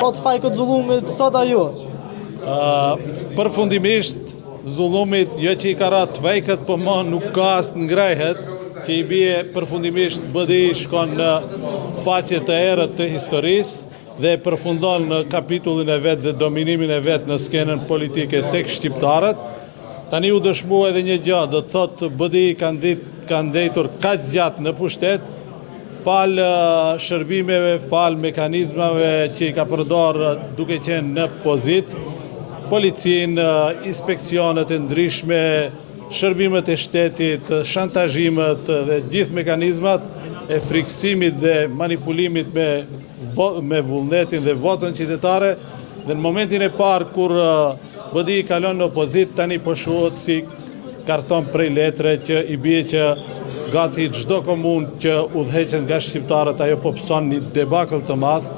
Po të fajkët zullumit sot ajo? Përfundimisht, zullumit, jo që i ka ra të vejkët, po më nuk ka asë ngrejhet, që i bie përfundimisht BDI shkon në faqe të erët të historisë dhe përfundon në kapitullin e vetë dhe dominimin e vetë në skenën politike tek shqiptarët. Tani u dëshmu edhe një gjë, do të thotë BDI kanë ndetur kaq gjatë në pushtet, falë shërbimeve, falë mekanizmave që i ka përdor duke qenë në pozit, policin, inspeksionet e ndryshme, shërbimet e shtetit, shantazhimet dhe gjithë mekanizmat e friksimit dhe manipulimit me vullnetin dhe votën qytetare, dhe në momentin e parë kur BDI kalon në opozit, tani po shohet si karton prej letre që i bie që gati çdo komunë që udhëheqen nga shqiptarët, ajo po pëson një debakël të madh.